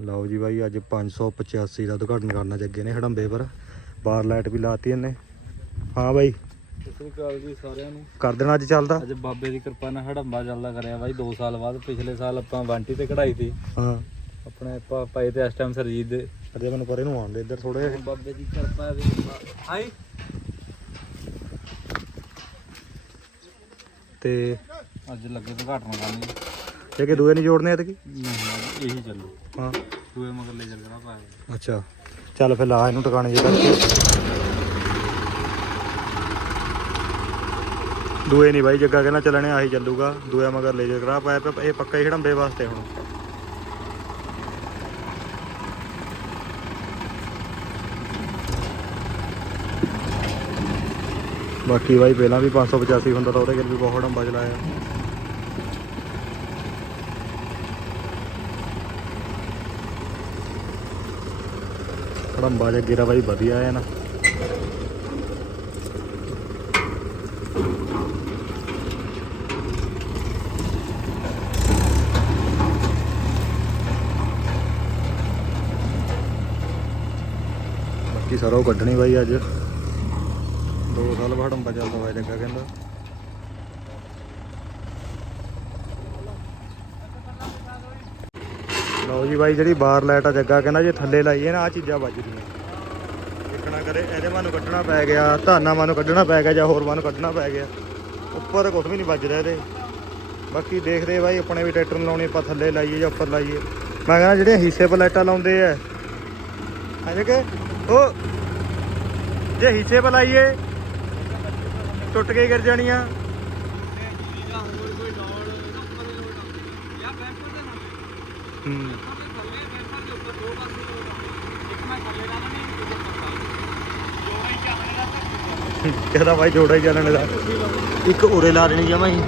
ਲਓ ਜੀ ਬਾਈ ਅੱਜ 585 ਦਾ ਉਦਘਾਟਨ ਕਰਨਾ ਜੱਗੇ ਨੇ ਹੜੰਬੇ ਪਰ। ਬਾਰ ਲਾਈਟ ਵੀ ਲਾਤੀ ਇਹਨੇ। ਹਾਂ ਬਾਈ। ਸਤਿ ਸ੍ਰੀ ਅਕਾਲ ਜੀ ਸਾਰਿਆਂ ਨੂੰ। ਕਰ ਦੇਣਾ ਅੱਜ ਚੱਲਦਾ। ਅੱਜ ਬਾਬੇ ਦੀ ਕਿਰਪਾ ਨਾਲ ਹੜੰਬਾ ਚੱਲਦਾ ਕਰਿਆ ਬਾਈ 2 ਸਾਲ ਬਾਅਦ। ਪਿਛਲੇ ਸਾਲ ਆਪਾਂ ਵਾਂਟੀ ਤੇ ਕਢਾਈ ਸੀ। ਹਾਂ। ਆਪਣੇ ਆਪਾਂ ਪਾਏ ਤੇ ਇਸ ਟਾਈਮ ਸਰਜੀਤ ਦੇ। ਅਜੇ ਮੈਨੂੰ ਪਰੇ ਨੂੰ ਆਉਣ ਦੇ ਇੱਧਰ ਥੋੜੇ ਬਾਬੇ ਦੀ ਕਿਰਪਾ ਵੀ ਤੇ ਅੱਜ ਲੱਗੇ ਉਦਘਾਟਨ ਕਰਨ। ਜੀ ਇਹ ਕਿ ਦੂਏ ਨਹੀਂ ਜੋੜਨੇ ਐਤਕੀ ਨਹੀਂ ਇਹੀ ਚੱਲੂ। ਹਾਂ। ਦੂਏ ਮਗਰ ਲੈ ਚੱਲਣਾ ਪਾਇਆ ਅੱਛਾ। ਚੱਲ ਫਿਰ ਲਾ ਇਹਨੂੰ ਟਿਕਾਣੇ ਜੇ ਕਰਕੇ। ਦੂਏ ਨਹੀਂ ਬਾਈ ਜੱਗਾ ਕਹਿੰਦਾ ਚੱਲਣੇ ਆਹੀ ਚੱਲੂਗਾ। ਦੂਆ ਮਗਰ ਲੇਜਰ ਕਰਾ। ਪਾਇਆ ਇਹ ਪੱਕਾ ਹੀ ਹੜੰਬੇ ਵਾਸਤੇ ਹੁਣ। ਬਾਕੀ ਬਾਈ ਪਹਿਲਾਂ ਵੀ 585 ਹੁੰਦਾ ਤਾਂ ਉਹਦੇ ਕੋਲ ਵੀ ਬਹੁਤ ਹੜੰਬਾ ਚਲਾਇਆ। ਹੜੰਬਾ ਜੱਗੇ ਦਾ ਬਾਈ ਵਧੀਆ ਹੈ ਨਾ। ਬਾਕੀ ਸਰੋਂ ਕੱਢਣੀ ਬਾਈ ਅੱਜ। 2 ਸਾਲ ਬਾਅਦ ਹੜੰਬਾ ਚੱਲਦਾ ਹੋਇਆ ਜੱਗਾ ਕਹਿੰਦਾ। ਲਓ ਜੀ ਬਾਈ, ਜਿਹੜੀ ਬਾਰ ਲਾਈਟ ਆ ਜੱਗਾ ਕਹਿੰਦਾ ਜੇ ਥੱਲੇ ਲਾਈਏ ਨਾ ਆ ਚੀਜ਼ਾਂ ਵੱਜਦੀਆਂ ਦੇਖਣਾ ਕਰੇ, ਇਹਦੇ ਮਾਨੂੰ ਕੱਢਣਾ ਪੈ ਗਿਆ, ਧਾਨਾ ਮਾਨੂੰ ਕੱਢਣਾ ਪੈ ਗਿਆ ਜਾਂ ਹੋਰ ਮਾਨੂੰ ਕੱਢਣਾ ਪੈ ਗਿਆ। ਉੱਪਰ ਕੁਝ ਵੀ ਨਹੀਂ ਵੱਜ ਰਿਹਾ ਇਹਦੇ। ਬਾਕੀ ਦੇਖਦੇ ਬਾਈ, ਆਪਣੇ ਵੀ ਟਰੈਕਟਰ ਨੂੰ ਲਾਉਣੀ, ਆਪਾਂ ਥੱਲੇ ਲਾਈਏ ਜਾਂ ਉੱਪਰ ਲਾਈਏ। ਮੈਂ ਕਹਿੰਦਾ ਜਿਹੜੀਆਂ ਹਿੱਸੇ ਪਰ ਲਾਉਂਦੇ ਆ ਹਾਂਜੀ ਕਿ? ਉਹ ਜੇ ਹਿੱਸੇ ਪਰ ਲਾਈਏ, ਟੁੱਟ ਕੇ ਗਿਰ ਜਾਣੀਆਂ। ਹੂੰ ਕਹਿੰਦਾ ਭਾਈ ਜੋੜਾ ਹੀ ਚੱਲਣ ਦਾ। ਇੱਕ ਉਰੇ ਲਾ ਦੇਣੀ ਜਮਾ ਹੀ।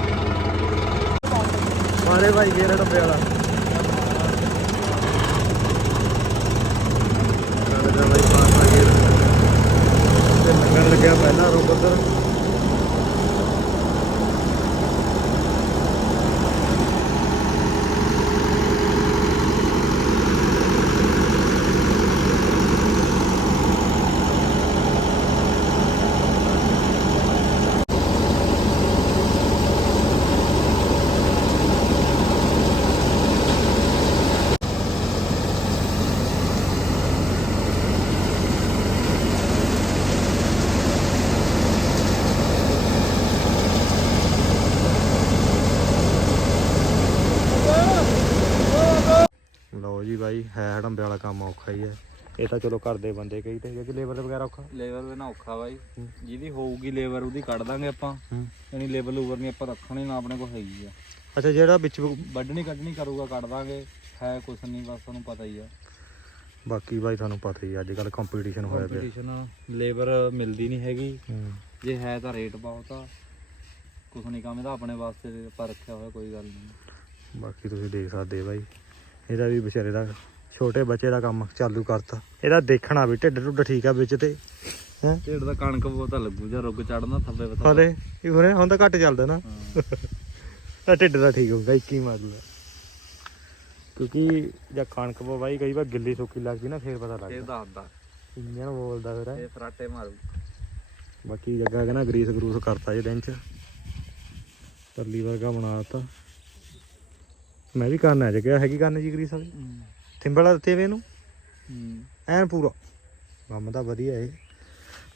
ਮਾਰੇ ਭਾਈ ਗੇਰੇ ਡੱਬੇ ਵਾਲਾ ਕਹਿੰਦਾ ਭਾਈ ਪਾਸਾ ਗੇਰ ਤੇ ਲੰਗਣ ਲੱਗਿਆ ਪਹਿਲਾਂ ਰੁਕ ਉੱਧਰ ਜੀ ਬਾਈ ਹੈ ਹੜੰਬੇ ਵਾਲਾ ਕੰਮ ਔਖਾ ਹੀ ਹੈ। ਇਹ ਤਾਂ ਚਲੋ ਕਰਦੇ ਬੰਦੇ ਕਈ ਤੇ ਜੇ ਲੇਬਰ ਵਗੈਰਾ ਔਖਾ। ਲੇਬਰ ਵੀ ਨਾ ਔਖਾ ਬਾਈ। ਜਿਹਦੀ ਹੋਊਗੀ ਲੇਬਰ ਉਹਦੀ ਕੱਢ ਦਾਂਗੇ ਆਪਾਂ। ਯਾਨੀ ਲੇਬਰ ਲੂਬਰ ਨਹੀਂ ਆਪਾਂ ਰੱਖਣੀ ਨਾ ਆਪਣੇ ਕੋਲ ਹੈਗੀ ਆ। ਅੱਛਾ ਜਿਹੜਾ ਵਿੱਚ ਵੱਢਣੀ ਕੱਢਣੀ ਕਰੂਗਾ ਕੱਢ ਦਾਂਗੇ। ਹੈ ਕੁਛ ਨਹੀਂ ਬਸ ਤੁਹਾਨੂੰ ਪਤਾ ਹੀ ਆ। ਬਾਕੀ ਬਾਈ ਤੁਹਾਨੂੰ ਪਤਾ ਹੀ ਅੱਜ ਕੱਲ ਕੰਪੀਟੀਸ਼ਨ ਹੋਇਆ ਪਿਆ। ਕੰਪੀਟੀਸ਼ਨ ਲੇਬਰ ਮਿਲਦੀ ਨਹੀਂ ਹੈਗੀ। ਜੇ ਹੈ ਤਾਂ ਰੇਟ ਬਹੁਤ ਆ ਕੁਛ ਨਹੀਂ ਕੰਮ ਇਹਦਾ ਆਪਣੇ ਵਾਸਤੇ ਆਪਾਂ ਰੱਖਿਆ ਹੋਇਆ ਕੋਈ ਗੱਲ ਨਹੀਂ। ਬਾਕੀ ਤੁਸੀਂ ਦੇਖ ਸਕਦੇ ਬਾਈ। ਇਹਦਾ ਵੀ ਵਿਚਾਰੇ ਦਾ ਛੋਟੇ ਬੱਚੇ ਦਾ ਕੰਮ ਚਾਲੂ ਕਰਤਾ। ਇਹਦਾ ਦੇਖਣਾ ਵੀ ਢਿੱਡ ਢੁੱਡ ਠੀਕ ਆ ਵਿੱਚ ਤੇ ਹੈ? ਢੇਡ ਦਾ ਕਣਕ ਬਹੁਤਾ ਲੱਗੂ ਜਾਂ ਰੁੱਗ ਚੜਨਾ ਥੱਬੇ ਪਤਾ ਹਲੇ ਇਹ ਹੁਣੇ ਹੁਣ ਤਾਂ ਘੱਟ ਚੱਲਦਾ ਨਾ। ਤਾਂ ਢਿੱਡ ਦਾ ਠੀਕ ਹੋਊਗਾ ਇੱਕ ਹੀ ਮਾਡਲ ਕਿਉਂਕਿ ਜਾਂ ਕਣਕ ਬਾਈ ਕਈ ਵਾਰ ਗਿੱਲੀ ਸੁੱਕੀ ਲੱਗਦੀ ਨਾ ਫੇਰ ਪਤਾ ਇਹ ਲੱਗਦਾ ਦੱਸਦਾ ਇੰਜਨ ਬੋਲਦਾ ਫਿਰ ਇਹ ਫਰਾਟੇ ਮਾਰੂ। ਬਾਕੀ ਜੱਗਾ ਕਹਿੰਦਾ ਗਰੀਸ ਗਰੂਸ ਕਰਤਾ ਇਹ ਦਿਨ ਚ। ਪਰਲੀ ਵਰਗਾ ਬਣਾਤਾ ਮੈਂ ਵੀ ਕਰਨਾ ਜੱਗਾ ਹੈਗੀ ਕਰਨੀ ਜੀ ਗਰੀਸ ਵਾਲੀ ਥਿੰਬਲਾ ਦਿੱਤੇ ਵੇ ਇਹਨੂੰ। ਐਨ ਪੂਰਾ। ਕੰਮ ਤਾਂ ਵਧੀਆ ਏ।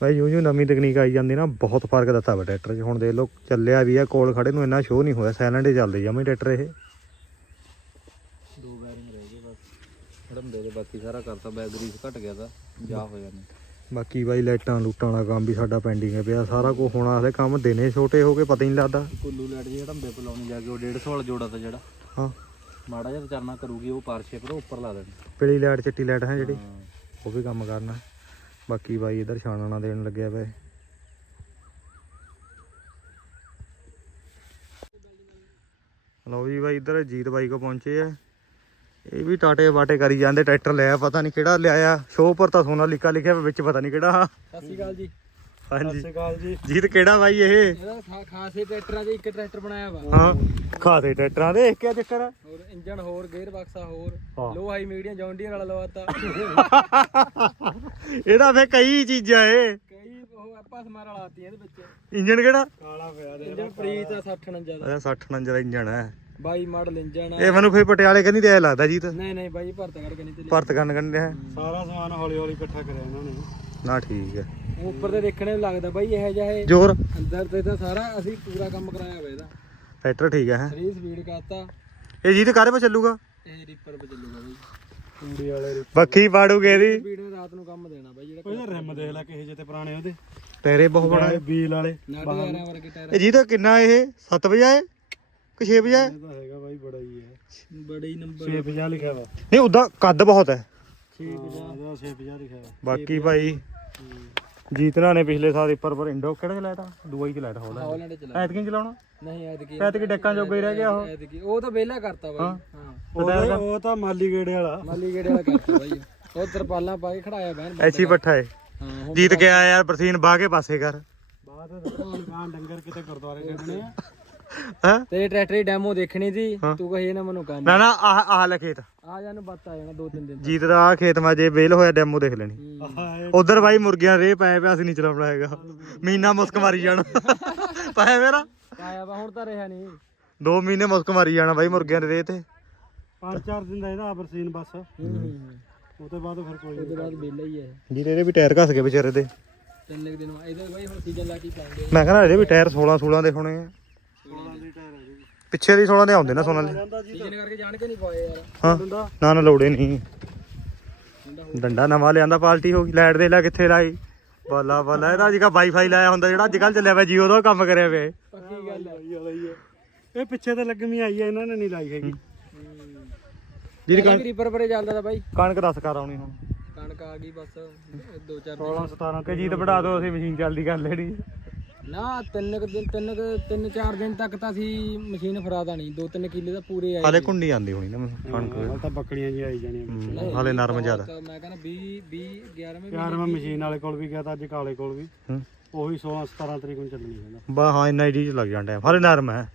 ਬਾਈ ਯੂੰ ਯੂੰ ਨਵੀਂ ਤਕਨੀਕ ਆਈ ਜਾਂਦੀ ਨਾ ਬਹੁਤ ਫ਼ਰਕ ਦਿੱਤਾ ਵਾ ਟਰੈਕਟਰ 'ਚ। ਹੁਣ ਦੇਖ ਲਓ ਚੱਲਿਆ ਵੀ ਆ ਕੋਲ ਖੜੇ ਨੂੰ ਇੰਨਾ ਸ਼ੋਅ ਨਹੀਂ ਹੋਇਆ। ਸਾਇਲੈਂਟ ਹੀ ਚੱਲਦੀ ਜਮੇ ਟਰੈਕਟਰ ਇਹ। ਦੋ ਬੈਰਿੰਗ ਰਹਿ ਗਏ ਬਸ। ਹੜੰਦੇ ਦੇ ਬਾਕੀ ਸਾਰਾ ਕਰਤਾ ਬੈਗ ਗਰੀਸ ਘਟ ਗਿਆ ਤਾਂ ਜਾ ਹੋ ਜਾਣੀ ਬਾਕੀ ਬਾਈ ਲਾਈਟਾਂ ਲੂਟਾਂ ਵਾਲਾ ਕੰਮ ਵੀ ਸਾਡਾ ਪੈਂਡਿੰਗ ਹੈ ਪਿਆ। ਸਾਰਾ ਕੁਝ ਹੋਣਾ ਹਲੇ ਕੰਮ ਦਿਨੇ ਛੋਟੇ ਹੋ ਗਏ ਪਤਾ ਹੀ ਨਹੀਂ ਲੱਗਦਾ। ਕੁੱਲੂ ਲੈਟ ਜੀ ਹੜੰਬੇ ਪਲਾਉਣੀ ਜਾ ਕੇ ਉਹ 150 ਵਾਲਾ ਜੋੜਾ ਤਾਂ ਜਿਹੜਾ। ਹਾਂ। ਮਾੜਾ ਜਿਹਾ ਵਿਚਾਰਨਾ ਕਰੂਗੀ ਉਹ ਪਾਰਸ਼ੇ ਪਰ ਉੱਪਰ ਲਾ ਦੇਣੀ। ਪੀਲੀ ਲਾਈਟ ਚਿੱਟੀ ਲਾਈਟ ਹੈ ਜਿਹੜੀ। ਉਹ ਵੀ ਕੰਮ ਕਰਨਾ। ਬਾਕੀ ਬਾਈ ਇਧਰ ਛਾਣਨਾ ਦੇਣ ਲੱਗਿਆ ਪਿਆ। ਲਓ ਜੀ ਬਾਈ ਇਧਰ ਜੀਤ ਬਾਈ ਕੋ ਪਹੁੰਚੇ ਆ। ਇਹ ਵੀ ਟਾਟੇ ਬਾਟੇ ਕਰੀ ਜਾਂਦੇ ਟਰੈਕਟਰ ਲਿਆ ਪਤਾ ਨਹੀਂ ਕਿਹੜਾ ਲਿਆਇਆ। ਸ਼ੋਅ ਪਰ ਤਾਂ ਸੋਨਾ ਲਿਖਾ ਲਿਖਿਆ ਵਿੱਚ ਪਤਾ ਨਹੀਂ ਕਿਹੜਾ। ਸਤਿ ਸ਼੍ਰੀ ਅਕਾਲ ਜੀ। ਹਾਂਜੀ। ਅਕਾਲ ਜੀ। ਜੀਤ ਕਿਹੜਾ ਬਾਈ ਇਹ? ਇਹਦਾ ਖਾ- ਖਾਸੇ ਟਰੈਕਟਰਾਂ ਦੇ ਇੱਕ ਟਰੈਕਟਰ ਬਣਾਇਆ ਵਾ। ਹਾਂ ਖਾਦੇ ਟਰੈਕਟਰਾਂ ਦੇ ਦੇਖ ਕੇ ਚੱਕਰ। ਆ? ਹੋਰ ਇੰਜਨ ਹੋਰ ਗੇਅਰ ਬਕਸਾ ਹੋਰ। ਲੋ ਹਾਈ ਮੀਡੀਅਮ ਜੌਂਡੀਅਰ ਵਾਲਾ ਲਵਾਤਾ। ਇਹਦਾ ਫੇ ਕਈ ਚੀਜ਼ਾਂ ਏ ਕਈ ਉਹ ਆਪਾਂ ਸਮਾਰ ਲਾਤੀ ਇਹਦੇ ਵਿੱਚ। ਇੰਜਨ ਕਿਹੜਾ? ਕਾਲਾ ਪਿਆ ਇੰਜਨ ਪ੍ਰੀਤ ਆ 60 49 ਦਾ। ਅਜਾ 60 ਨੰਜਰ ਇੰਜਨ ਹੈ। 22 ਮਾਡਲ ਇੰਜਨ ਆ। ਇਹ ਮੈਨੂੰ ਫੇ ਪਟਿਆਲੇ ਕਨੀ ਤੇ ਐ ਲੱਗਦਾ ਜੀਤ। ਨਹੀਂ ਨਹੀਂ ਬਾਈ ਭਰਤ ਕਰਕੇ ਨਹੀਂ ਤੇ ਭਰਤ ਕਰਨ ਕੰਡਿਆ ਸਾਰਾ ਸਮਾਨ ਹੌਲੀ ਹੌਲੀ ਇਕੱਠਾ ਕਰਿਆ ਇਹਨਾਂ ਨੇ। ਨਾ ਠੀਕ ਹੈ। ਉੱਪਰ ਤੇ ਦੇਖਣੇ ਨੂੰ ਲੱਗਦਾ ਬਾਈ ਇਹ ਜਿਹਾ ਇਹ। ਜੋਰ? ਅੰਦਰ ਤੇ ਤਾਂ ਸਾਰਾ ਅਸੀਂ ਪੂਰਾ ਕੰਮ ਕਰਾਇਆ ਵਾ ਇਹਦਾ। ਟਰੈਕਟਰ ਠੀਕ ਹੈ 3 ਸਪੀਡ ਕਰਤਾ। ਇਹ ਜੀਤ ਕਾਰੇ ਪੇ ਚੱਲੂਗਾ? ਇਹ ਰੀਪਰ ਤੇ ਚੱਲੂਗਾ ਬਾਈ। ਕੁੰਡੀ ਵਾਲੇ ਬੱਖੀ ਪਾੜੂਗੇ ਇਹਦੀ। ਸਪੀਡ ਨੇ ਰਾਤ ਨੂੰ ਕੰਮ ਦੇਣਾ ਬਾਈ ਜਿਹੜਾ ਉਹਦੇ ਰਿਮ ਦੇਖ ਲੈ ਕਿਸੇ ਜਿਹੇ ਤੇ ਪੁਰਾਣੇ ਉਹਦੇ। ਟਾਇਰੇ ਬਹੁਤ ਬੜਾ ਬੀਲ ਵਾਲੇ ਨਾਟੇ ਯਾਰਾਂ ਵਰਗੇ ਟਾਇਰ। ਇਹ ਜੀਤ ਕਿੰਨਾ ਇਹ? 7 ਵਜੇ ਆਏ ਕਿ 6 ਵਜੇ ਆਏ ਇਹ ਤਾਂ ਹੈਗਾ ਬਾਈ ਬੜਾ ਹੀ ਹੈ। ਬੜੇ ਹੀ ਨੰਬਰ 650 ਲਿਖਿਆ ਵਾ। ਨਹੀਂ ਉਦਾਂ ਕੱਦ ਬਹੁਤ ਹੈ। 650 ਉਹਦਾ 650 ਲਿਖਿਆ ਵਾ ਬਾਕੀ ਭਾਈ ਜੀਤਨਾ ਨੇ ਪਿਛਲੇ ਸਾਲ ਉੱਪਰ ਪਰ ਇੰਡੋ ਕਿਹੜਾ ਚਲਾਇਆ ਤਾਂ? ਦੁਬਈ ਚ ਲਾਇਆ ਤਾਂ ਹੋਲਾ ਹਾਲੈਂਡ ਚਲਾ ਐਤਕੀ ਚਲਾਉਣਾ? ਨਹੀਂ ਐਤਕੀ ਐਤਕੀ ਡੱਕਾਂ ਜੋਗਾ ਹੀ ਰਹਿ ਗਿਆ ਉਹ। ਐਤਕੀ ਉਹ ਤਾਂ ਵਿਹਲਾ ਕਰਤਾ ਬਾਈ। ਹਾਂ। ਉਹ ਉਹ ਤਾਂ ਮਾਲੀ ਗੇੜੇ ਵਾਲਾ ਮਾਲੀ ਗੇੜੇ ਵਾਲਾ। ਕਰਤਾ ਬਾਈ। ਉਹ ਤਰਪਾਲਾਂ ਪਾ ਕੇ ਖੜਾਇਆ ਬਹਿਨ ਐਸੀ ਪੱਠਾ ਏ। ਹਾਂ ਹੁਣ ਜੀਤ ਗਿਆ ਯਾਰ ਬਰਸੀਨ ਬਾਹ ਕੇ ਪਾਸੇ ਕਰ। ਬਾਅਦ ਦੁਕਾਨ ਡੰਗਰ ਕਿਤੇ ਗੁਰਦੁਆਰੇ ਛੱਡਣੇ ਆ। ਹਾਂ? ਤੇ ਟਰੈਕਟਰ ਦੀ ਡੈਮੋ ਦੇਖਣੀ ਸੀ ਤੂੰ ਕਹੇ ਨਾ ਮੈਨੂੰ ਕੰਮ ਨਾ ਨਾ ਆਹ ਆਹ ਲੈ ਖੇਤ। ਆ ਜਾਨੂੰ ਬੱਤ ਆ ਜਾਣਾ ਦੋ ਤਿੰਨ ਦਿਨ ਜੀਤ ਦਾ ਆਹ ਖੇਤ ਮਾ ਜੇ ਵੇਲ ਹੋਇਆ ਡੈਮੋ ਦੇਖ ਲੈਣੀ। ਉਧਰ ਬਾਈ ਮੁਰਗੀਆਂ ਰੇ ਪਏ ਪਿਆ ਅਸੀਂ ਨਹੀਂ ਚਲਾਉਣਾ ਹੈਗਾ। ਮਹੀਨਾ ਮੁਸਕ ਮਾਰੀ ਜਾਣਾ। ਪਾਇਆ ਮੇਰਾ ਪਾਇਆ ਵਾ ਹੁਣ ਤਾਂ ਰਿਹਾ ਨਹੀਂ। ਦੋ ਮਹੀਨੇ ਮੁਸਕ ਮਾਰੀ ਜਾਣਾ ਬਾਈ ਮੁਰਗੀਆਂ ਦੇ ਰੇ ਤੇ। ਪੰਜ ਚਾਰ ਦਿਨ ਦਾ ਇਹਦਾ ਬਰਸੀਨ ਬਸ। ਉਹ ਤੋਂ ਬਾਅਦ ਫਿਰ ਕੋਈ ਉਹਦੇ ਬਾਅਦ ਵਿਹਲਾ ਹੀ ਹੈ ਜੀ ਇਹਦੇ ਵੀ ਟਾਇਰ ਘਸ ਗਏ ਵਿਚਾਰੇ ਦੇ। ਤਿੰਨ ਦਿਨ। ਇਹਦੇ ਬਾਈ ਹੁਣ ਸੀਜ਼ਨ ਲਾ ਕੇ ਪਾਉਂਦੇ ਮੈਂ ਕਹਿੰਦਾ ਇਹਦੇ ਵੀ ਟਾਇਰ 16 16 ਦੇ ਹੋਣੇ ਆ। 16 ਦੀ ਟਾਇਰ ਹੈ ਜੀ ਪਿੱਛੇ ਦੀ 16 ਦੇ ਆਉਂਦੇ ਨਾ ਸੋਨਾਲੀ ਜਾਂਦਾ ਜੀ ਸੀਜ਼ਨ ਕਰਕੇ ਜਾਣ ਕੇ ਨਹੀਂ ਪਾਏ ਯਾਰ। ਹਾਂ ਹੁੰਦਾ ਨਾ ਨਾ ਲੋੜੇ ਨਹੀਂ। ਡੰਡਾ ਨਵਾਂ ਲਿਆਂਦਾ ਪਾਲਟੀ ਹੋ ਗਈ। ਲਾਈਟ ਦੇ ਲੈ ਕਿੱਥੇ ਲਾਈ ਬੱਲਾ ਬੱਲਾ ਇਹਦਾ ਅੱਜ ਕਾ ਵਾਈਫਾਈ ਲਾਇਆ ਹੁੰਦਾ ਜਿਹੜਾ ਅੱਜ ਕੱਲ ਚੱਲਿਆ ਪਿਆ ਜੀਓ ਦਾ ਕੰਮ ਕਰਿਆ ਪਿਆ ਇਹ। ਪੱਕੀ ਗੱਲ ਹੈ ਪਿੱਛੇ ਤੇ ਲੱਗਮੀ ਆਈ ਹੈ ਇਹਨਾਂ ਨੇ ਨਹੀਂ ਲਾਈ ਹੈਗੀ। ਜਿਹਦੀ ਜਿਹਦੀ ਰੀਪਰ ਪਰੇ ਚੱਲਦਾ ਤਾ ਬਾਈ। ਕਣਕ ਦੱਸ ਕਰ ਆਉਣੀ ਹੁਣ। ਕਣਕ ਆ ਗਈ ਬਸ ਦੋ ਚਾਰ 16 17 ਕਿ ਜੀਤ ਵੜਾ ਦੋ ਅਸੀਂ ਮਸ਼ੀਨ ਚੱਲਦੀ ਕਰ ਲੈਣੀ। ਨਾ ਤਿੰਨ ਕੁ ਦਿਨ ਤਿੰਨ ਕੁ- ਤਿੰਨ ਚਾਰ ਦਿਨ ਤੱਕ ਤਾਂ ਅਸੀਂ ਮਸ਼ੀਨ ਫਰਾ ਦੇਣੀ। ਦੋ ਤਿੰਨ ਕਿੱਲੇ ਤਾਂ ਪੂਰੇ ਆਏ ਹਾਲੇ ਕੁੰਡੀ ਆਂਦੀ ਹੋਣੀ ਨਾ ਕਣਕ। ਹਾਲ ਤਾਂ ਬੱਕੜੀਆਂ ਜੀ ਆਈ ਜਾਣੀਆਂ। ਹੂੰ, ਹਾਲੇ ਨਰਮ ਜ਼ਿਆਦਾ। ਤਾਂ ਮੈਂ ਕਹਿੰਦਾ 20 20 11ਵੇਂ ਯਾਰ ਮੈਂ ਮਸ਼ੀਨ ਵਾਲੇ ਕੋਲ ਵੀ ਗਿਆ ਤਾਂ ਅੱਜ ਕਾਲੇ ਕੋਲ ਵੀ। ਹੂੰ। ਉਹੀ 16 17 ਤਰੀਕ ਨੂੰ ਚੱਲਣੀ ਕਹਿੰਦਾ ਬਾ ਹਾਂ ਇੰਨਾ ਹੀ ਚ ਲੱਗ ਜਾਂਦਾ ਟਾਈਮ ਹਾਲੇ ਨਰਮ ਹੈ।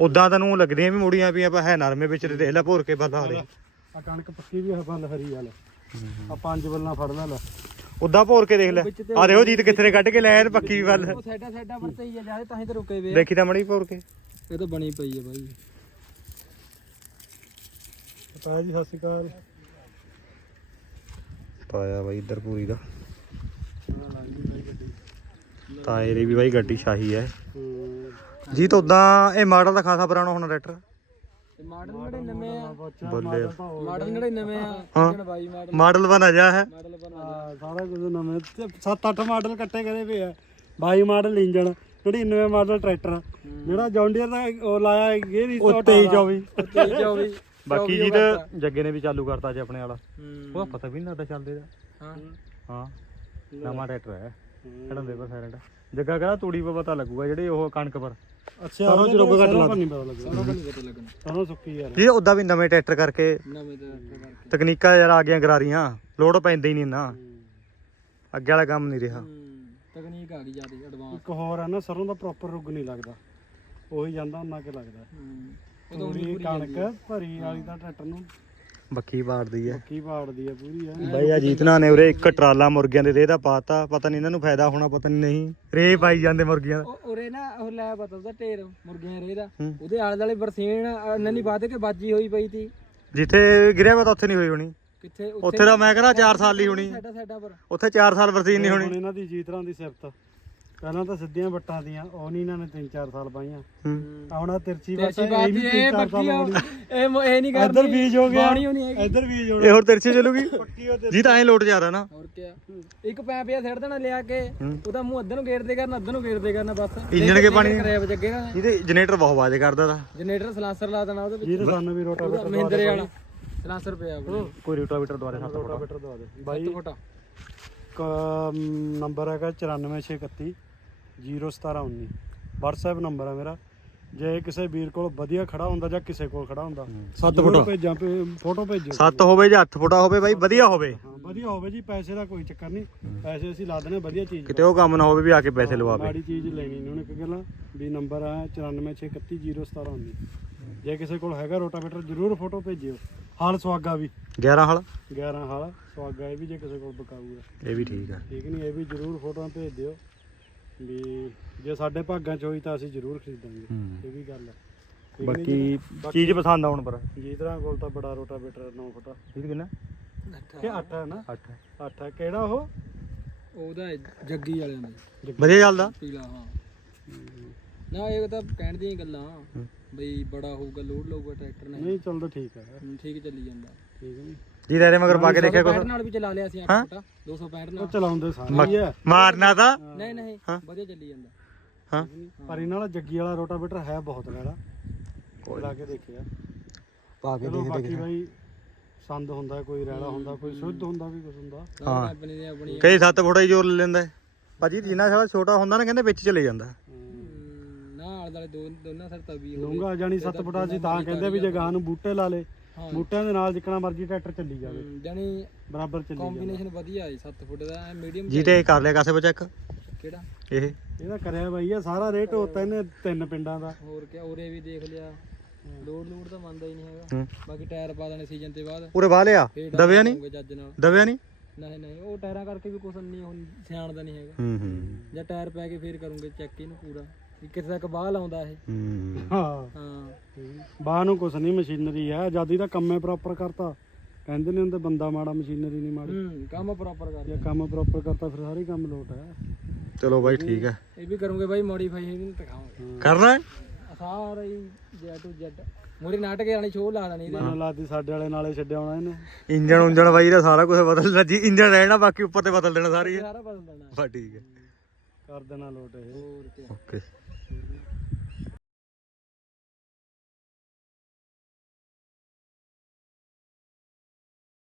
ਉਦਾਂ ਤੈਨੂੰ ਲੱਗਦੀਆਂ ਵੀ ਮੁੜੀਆਂ ਪਈਆਂ ਪਰ ਹੈ ਨਰਮੇ ਵਿੱਚ ਤੇ ਦੇਖ ਲੈ ਭੋਰ ਕੇ ਬੱਲਾ ਹਾਲੇ ਆ ਕਣਕ ਪੱਕੀ ਵੀ ਆ ਬੱਲ ਹਰੀ ਵਾਲ। ਆ ਪੰਜ ਬੱਲਾਂ ਫੜ ਲੈ ਲੈ। ਉਦਾਂ ਭੋਰ ਕੇ ਦੇਖ ਲੈ। ਆ ਦੇਖੋ ਜੀਤ ਕਿੱਥੇ ਨੇ ਕੱਢ ਕੇ ਲੈ ਤੇ ਪੱਕੀ ਵੱਲ ਉਹ ਸਾਈਡਾਂ ਸਾਈਡਾਂ ਪਰ ਤੇ ਹੀ ਆ ਜਾਦੇ ਤਾਂ ਹੀ ਤੇ ਰੁਕੇ ਵੇ ਆ। ਦੇਖੀ ਤਾਂ ਮੜੀ ਭੋਰ ਕੇ। ਇਹ ਤਾਂ ਬਣੀ ਪਈ ਹੈ ਬਾਈ। ਪਤਾ ਜੀ ਸਤਿ ਸ਼੍ਰੀ ਅਕਾਲ। ਪਾਇਆ ਬਾਈ ਇੱਧਰ ਪੂਰੀ ਦਾ। ਤਾਏ ਦੀ ਵੀ ਬਾਈ ਗੱਡੀ ਸ਼ਾਹੀ ਹੈ। ਹੂੰ। ਜੀਤ ਉਦਾਂ ਇਹ ਮਾਡਲ ਦਾ ਖਾਸਾ ਪੁਰਾਣਾ ਹੋਣਾ ਟਰੈਕਟਰ ਤੇ ਮਾਡਲ ਆ? ਬੱਲੇ। ਮਾਡਲ ਜਿਹੜੇ ਨਵੇਂ ਆ? ਹਾਂ। ਜਿਹੜਾ ਬਾਈ ਮਾਡਲ? ਮਾਡਲ ਬਣਾ ਜਾ ਹੈ। ਮਾਡਲ ਬਣਾ ਆ ਸਾਰਾ ਕੁਝ ਨਵੇਂ। 7-8 ਮਾਡਲ ਕੱਟੇ ਕਰੇ ਪਏ ਆ। 22 ਮਾਡਲ ਇੰਜਣ 99 ਮਾਡਲ ਟਰੈਕਟਰ ਜਿਹੜਾ ਜੌਂਡੀਅਰ ਦਾ ਉਹ ਲਾਇਆ ਇਹ ਦੀ ਉਹ 23 24 ਤੇ 24 ਬਾਕੀ ਜੀਤ ਜੱਗੇ ਨੇ ਵੀ ਚਾਲੂ ਕਰਤਾ ਜੀ ਆਪਣੇ ਵਾਲਾ। ਹੂੰ। ਉਹਦਾ ਪਤਾ ਵੀ ਨਹੀਂ ਲੱਗਦਾ ਚੱਲਦੇ ਦਾ। ਹਾਂ। ਹਾਂ। ਨਵਾਂ ਟਰੈਕਟਰ ਹੈ। ਪਰ ਸਾਇਰੈਂਟ ਜੱਗਾ ਕਹਿੰਦਾ ਤੂੜੀ ਪਾ ਪਤਾ ਲੱਗੂਗਾ ਜਿਹੜੇ ਉਹ ਕਣਕ ਪਰ। ਅੱਛਾ ਸਰੋਂ ਚ ਰੁੱਗ ਘੱਟ ਨਹੀਂ ਪਤਾ ਲੱਗਦਾ। ਸਾਨੂੰ ਨਹੀਂ ਪਤਾ ਲੱਗਣਾ। ਸਰੋਂ ਸੁੱਕੀ ਯਾਰ। ਇਹ ਉਦਾਂ ਵੀ ਨਵੇਂ ਟਰੈਕਟਰ ਕਰਕੇ ਨਵੇਂ ਤੇ ਕਰਕੇ। ਤਕਨੀਕਾਂ ਯਾਰ ਆ ਗਈਆਂ ਗਰਾਰੀਆਂ ਲੋਡ ਪੈਂਦਾ ਹੀ ਨਹੀਂ ਨਾ ਅੱਗੇ ਵਾਲਾ ਕੰਮ ਨਹੀਂ ਰਿਹਾ। ਤਕਨੀਕ ਆ ਗਈ ਜ਼ਿਆਦਾ ਐਡਵਾਂਸ ਇੱਕ ਹੋਰ ਆ ਨਾ ਸਰੋਂ ਦਾ ਪ੍ਰੋਪਰ ਰੁੱਗ ਨਹੀਂ ਲੱਗਦਾ। ਉਹੀ ਜਾਂਦਾ ਉਹਨਾਂ ਕੇ ਲੱਗਦਾ। ਹੂੰ ਪੂਰੀ ਕਣਕ ਭਰੀ ਵਾਲੀ ਦਾ ਟਰੈਕਟਰ ਨੂੰ ਬੱਕੀ ਬਾੜਦੀ ਹੈ। ਕੀ ਬਾੜਦੀ ਆ ਪੂਰੀ ਆ ਬਾਈ ਆ ਜੀਤਨਾ ਨੇ ਉਰੇ ਇੱਕ ਟਰਾਲਾ ਮੁਰਗੀਆਂ ਦੇ ਦੇ ਦਾ ਪਾਤਾ। ਪਤਾ ਨਹੀਂ ਇਹਨਾਂ ਨੂੰ ਫਾਇਦਾ ਹੋਣਾ ਪਤਾ ਨਹੀਂ ਨਹੀਂ। ਰੇ ਪਾਈ ਜਾਂਦੇ ਮੁਰਗੀਆਂ ਦਾ। ਉਹ ਉਰੇ ਨਾ ਉਹ ਲੈ ਪਤਾ ਉਹਦਾ ਢੇਰ ਮੁਰਗੀਆਂ ਰੇ ਦਾ। ਹੂੰ। ਉਹਦੇ ਆਲੇ ਦੁਆਲੇ ਬਰਸੀਨ ਨੰਨੀ ਬਾਤ ਕੇ ਬਾਜੀ ਹੋਈ ਪਈ ਤੀ। ਜਿੱਥੇ ਗਿਰਿਆ ਵਾ ਤਾਂ ਉੱਥੇ ਨਹੀਂ ਹੋਈ ਹੋਣੀ। ਕਿੱਥੇ ਉੱਥੇ ਤਾਂ ਮੈਂ ਕਹਿੰਦਾ 4 ਸਾਲ ਦੀ ਹੋਣੀ। ਸਾਡਾ ਸਾਡਾ ਪਰ। ਉੱਥੇ 4 ਸਾਲ ਵਰਸੀਨ ਨਹੀਂ ਹੋਣੀ ਹੁਣ। ਇਹਨਾਂ ਦੀ ਜੀਤਰਾਂ ਦੀ ਸਿਫਤ। ਪਹਿਲਾਂ ਤਾਂ ਸਿੱਧੀਆਂ ਵੱਟਾਂ ਦੀਆਂ ਉਹ ਨਹੀਂ ਇਹਨਾਂ ਨੇ 3-4 ਸਾਲ ਪਾਈਆਂ ਹੂੰ। ਆ ਹੁਣ ਆਹ ਤਿਰਚੀ ਤੇ ਬਸ ਅੱਛੀ ਬਾਤ ਵੀ ਇਹ ਤਿੰਨ ਚਾਰ ਪੱਕੀ ਸਾਲ ਆ। ਹੋਣੀ। ਇਹ ਮ- ਇਹ ਨਹੀਂ ਕਰਨੀ ਇੱਧਰ ਬੀਜ ਹੋ ਗਿਆ। ਬਾਣੀ ਹੋਣੀ ਹੈਗੀ। ਇੱਧਰ ਬੀਜ ਇਹ ਹੋਰ ਤਿਰਛੀ ਚੱਲੂਗੀ? ਪੱਕੀ ਉਹ ਤੇ ਜੀ ਤਾਂ ਐਂ ਲੋਟ ਜਾ ਰਿਹਾ ਨਾ। ਹੋਰ ਕੀ ਇੱਕ ਪੈਪ ਇਹ ਸਿੱਟ ਦੇਣਾ ਲਿਆ ਕੇ। ਉਹਦਾ ਮੂੰਹ ਅੱਧੇ ਨੂੰ ਗੇੜ ਦੇ ਕਰਨਾ ਅੱਧੇ ਨੂੰ ਗੇੜ ਦੇ ਕਰਨਾ ਬਸ। ਇੰਜਣ ਕੇ ਪਾਣੀ। ਕਰਿਆ ਵਜੱਗੇ ਨਾ ਇਹਦੇ ਜਨਰੇਟਰ ਬਹੁਤ ਆਵਾਜ਼ ਕਰਦਾ ਦਾ ਜਨਰੇਟਰ ਸਲਾਂਸਰ ਲਾ ਦੇਣਾ ਉਹਦੇ ਵਿੱਚ। ਜੀ ਤੇ ਸਾਨੂੰ ਵੀ ਰੋਟਾ ਉਹਦਾ ਮਹਿੰਦਰੇ ਵਾਲਾ। ਸਲਾਂਸਰ ਪਿਆ ਆਪਣਾ ਕੋਈ ਰੋਟਾਵੀਟਰ ਦੁਆਰੇ ਸੱਤ ਰੋਟਾ ਫੁੱਟ। ਬਟਰ ਦਵਾ ਦੇ। ਬਾਈ ਬਾਈ ਫੋਟਾ ਕ- ਨੰਬਰ ਹੈਗਾ 94631 0719 WhatsApp ਨੰਬਰ ਹੈ ਮੇਰਾ। ਜੇ ਕਿਸੇ ਵੀਰ ਕੋਲ ਵਧੀਆ ਖੜਾ ਹੁੰਦਾ ਜਾਂ ਕਿਸੇ ਕੋਲ ਖੜਾ ਹੁੰਦਾ ਸੱਤ ਫੁੱਟ। ਭੇਜਾਂ ਫੋਟੋ ਭੇਜੋ 7 ਹੋਵੇ ਜਾਂ 8 ਫੁੱਟਾ ਹੋਵੇ ਬਾਈ ਵਧੀਆ ਹੋਵੇ। ਹਾਂ ਵਧੀਆ ਹੋਵੇ ਜੀ ਪੈਸੇ ਦਾ ਕੋਈ ਚੱਕਰ ਨਹੀਂ। ਪੈਸੇ ਅਸੀਂ ਲਾ ਦਨੇ ਵਧੀਆ ਚੀਜ਼ ਕਿਤੇ ਉਹ ਕੰਮ ਨਾ ਹੋਵੇ ਵੀ ਆ ਕੇ ਪੈਸੇ ਲਵਾਵੇ ਮਾੜੀ ਚੀਜ਼ ਲੈਣੀ ਨਹੀਂ ਉਹਨੇ ਕਿ ਗੱਲਾਂ ਵੀ ਨੰਬਰ ਆ 9461301719 ਜੇ ਕਿਸੇ ਕੋਲ ਹੈਗਾ ਰੋਟਾਵੇਟਰ ਜ਼ਰੂਰ ਫੋਟੋ ਭੇਜਿਓ। ਹਾਲ ਸਵਾਗਾ ਵੀ। 11 ਹਲ। 11 ਹਾਲ ਸਵਾਗਾ ਇਹ ਵੀ ਜੇ ਕਿਸੇ ਕੋਲ ਬਕਾਊ ਹੈ ਇਹ ਵੀ ਠੀਕ ਆ। ਠੀਕ ਨਹੀਂ ਇਹ ਵੀ ਜ਼ਰੂਰ ਫੋਟੋਆਂ ਭੇਜ ਦਿਓ। ਵੀ ਜੇ ਸਾਡੇ ਭਾਗਾਂ ਚ ਹੋਈ ਤਾਂ ਅਸੀਂ ਜ਼ਰੂਰ ਖਰੀਦਾਂਗੇ ਹੂੰ। ਇਹ ਵੀ ਗੱਲ ਹੈ ਠੀਕ ਨੀ ਬਾਕੀ? ਚੀਜ਼ ਪਸੰਦ ਆਉਣ ਪਰ। ਜੀ ਤਰ੍ਹਾਂ ਕੋਲ ਤਾਂ ਬੜਾ ਰੋਟਾਵੇਟਰ 9 ਫੁੱਟਾ ਠੀਕ ਕਿੰਨਾ? ਕਿ 8 ਹੈ ਨਾ? 8 8 ਹੈ ਕਿਹੜਾ ਉਹ? ਉਹਦਾ ਹੈ ਜੱਗੀ ਵਾਲਿਆਂ ਦਾ। ਵਧੀਆ ਚੱਲਦਾ? ਪੀਲਾ ਹਾਂ। ਨਾ ਇਹ ਤਾਂ ਕਹਿਣ ਦੀਆਂ ਹੀ ਗੱਲਾਂ। ਬਈ ਬੜਾ ਹੋਊਗਾ ਲੋਡ ਲਊਗਾ ਟਰੈਕਟਰ ਨੇ ਨਹੀਂ ਚੱਲਦਾ ਠੀਕ ਹੈ ਹੂੰ, ਠੀਕ ਚੱਲੀ ਜਾਂਦਾ। ਠੀਕ ਨਹੀਂ ਜੀ ਤੇਰੇ ਮਗਰ ਪਾ ਕੇ ਦੇਖਿਆ 265 ਕੁਛ ਨਾਲ ਵੀ ਚਲਾ ਲਿਆ ਸੀ 8 ਹਾਂ? ਫੁੱਟਾ 265 ਉਹ ਨਾਲ। ਚਲਾਉਂਦੇ ਸਾਰੇ ਹੀ ਮਾਰਨਾ ਤਾਂ? ਨਹੀਂ ਨਹੀਂ? ਵਧੀਆ ਚੱਲੀ ਜਾਂਦਾ। ਹਾਂ। ਪਰ ਇਹਨਾਂ ਵਾਲਾ ਜੱਗੀ ਵਾਲਾ ਰੋਟਾਵੇਟਰ ਹੈ ਬਹੁਤ ਲੈਣਾ ਕੋਈ ਲਾ ਕੇ ਦੇਖਿਆ। ਪਾ ਕੇ ਚਲੋ ਦੇਖ ਬਾਕੀ ਦੇਖ ਬਾਈ ਸੰਦ ਹੁੰਦਾ ਕੋਈ ਰੈਲਾ ਹੁੰਦਾ ਕੋਈ ਸ਼ੁੱਧ ਹੁੰਦਾ ਵੀ ਕੁਝ ਹੁੰਦਾ। ਹਾਂ। ਆਪਣੀ ਦੀ ਆਪਣੀ ਕਈ 7 ਫੁੱਟ ਹੀ ਜ਼ੋਰ ਲੈ ਲੈਂਦਾ। ਭਾਜੀ ਜਿੰਨਾ ਸਾਲਾ ਛੋਟਾ ਹੁੰਦਾ ਨਾ ਕਹਿੰਦੇ ਵਿੱਚ ਚਲੇ ਜਾਂਦਾ। ਨਾ ਆਲੇ ਦੋਨਾਂ ਸਿਰ ਤਵੀ ਹੋਵੇ। ਲੂੰਗਾ ਜਾਨੀ 7 ਫੁੱਟਾ ਸੀ ਤਾਂ ਕਹਿੰਦੇ ਵੀ ਜੇ ਗਾਂ ਨੂੰ ਬੂਟੇ ਲਾ ਲੇ। ਬੂਟਿਆਂ ਦੇ ਨਾਲ ਜਿੱਕਣਾ ਮਰਜ਼ੀ ਟਰੈਕਟਰ ਚੱਲੀ ਜਾਵੇ। ਜਾਣੀ ਬਰਾਬਰ ਚੱਲੀ ਜਾਵੇ। ਕੰਬੀਨੇਸ਼ਨ ਵਧੀਆ ਹੈ 7 ਫੁੱਟ ਦਾ ਮੀਡੀਅਮ ਜੀ ਤੇ ਕਰ ਲਿਆ ਕਾਸੇ ਚੈੱਕ ਕਿਹੜਾ? ਇਹ। ਇਹਦਾ ਕਰਿਆ ਬਾਈ ਆ ਸਾਰਾ ਰੇਟ ਹੋਤਾ ਇਹਨੇ ਤਿੰਨ ਪਿੰਡਾਂ ਦਾ। ਹੋਰ ਕਿਆ ਉਰੇ ਵੀ ਦੇਖ ਲਿਆ। ਲੋਡ ਲੋਡ ਤਾਂ ਮੰਨਦਾ ਹੀ ਨਹੀਂ ਹੈਗਾ। ਬਾਕੀ ਟਾਇਰ ਪਾ ਦੇਣੇ ਸੀਜ਼ਨ ਤੇ ਬਾਅਦ। ਪੂਰੇ ਬਾਹ ਲਿਆ। ਦਬਿਆ ਨਹੀਂ? ਦਬਿਆ ਨਹੀਂ? ਨਹੀਂ ਨਹੀਂ ਉਹ ਟਾਇਰਾਂ ਕਰਕੇ ਵੀ ਕੁਛ ਨਹੀਂ ਹੁਣ ਸਿਆਣਦਾ ਨਹੀਂ ਹੈਗਾ। ਹੂੰ ਹੂੰ। ਜਾਂ ਟਾਇਰ ਪੈ ਕੇ ਫੇਰ ਕਰੂੰਗੇ ਚੈੱਕ ਇਹਨੂੰ ਪੂਰਾ। ਵੀ ਕਿੱਥੇ ਤੱਕ ਬਾਹ ਲਾਉਂਦਾ ਇਹ। ਹੂੰ। ਹਾਂ। ਹਾਂ। ਬਾਹ ਨੂੰ ਕੁਛ ਨਹੀਂ ਮਸ਼ੀਨਰੀ ਆ। ਆਜ਼ਾਦੀ ਦਾ ਕੰਮ ਹੈ ਪ੍ਰੋਪਰ ਕਰਤਾ। ਕਹਿੰਦੇ ਨੇ ਹੁੰਦੇ ਬੰਦਾ ਮਾੜਾ ਮਸ਼ੀਨਰੀ ਨਹੀਂ ਮਾੜੀ। ਹੂੰ ਕੰਮ ਪ੍ਰੋਪਰ ਕਰ ਜੇ ਕੰਮ ਪ੍ਰੋਪਰ ਕਰਤਾ ਫਿਰ ਸਾਰੇ ਕੰਮ ਲੋਟ ਹੈ। ਚਲੋ ਬਾਈ ਠੀਕ ਹੈ। ਇਹ ਵੀ ਕਰੂੰਗੇ ਬਾਈ ਮੋਡੀਫਾਈ ਇਹ ਵੀ ਦਿਖਾਵਾਂਗੇ ਕਰਨਾ ਹੈ? ਸਾਰਾ ਹੀ ਜੈ ਟੂ ਜੈਡ ਮੋੜੀ ਨਾਟਕ ਵਾਲੀ ਸ਼ੋਅ ਲਾ ਦੇਣੀ ਇਹਦੇ ਮੈਨੂੰ ਲੱਗਦੀ ਸਾਡੇ ਵਾਲੇ ਨਾਲੇ ਛੱਡਿਆ ਹੋਣਾ ਇਹਨੇ। ਇੰਜਣ ਉਂਜਣ ਬਾਈ ਦਾ ਸਾਰਾ ਕੁਝ ਬਦਲਣਾ ਜੀ ਇੰਜਣ ਰਹਿਣਾ ਬਾਕੀ ਉੱਪਰ ਤੇ ਬਦਲ ਦੇਣਾ ਸਾਰੀ। ਸਾਰਾ ਬਦਲ ਦੇਣਾ। ਬਸ ਠੀਕ ਹੈ। ਕਰ ਦੇਣਾ ਲੋਟ ਇਹ। ਹੋਰ ਕੀ। ਓਕੇ।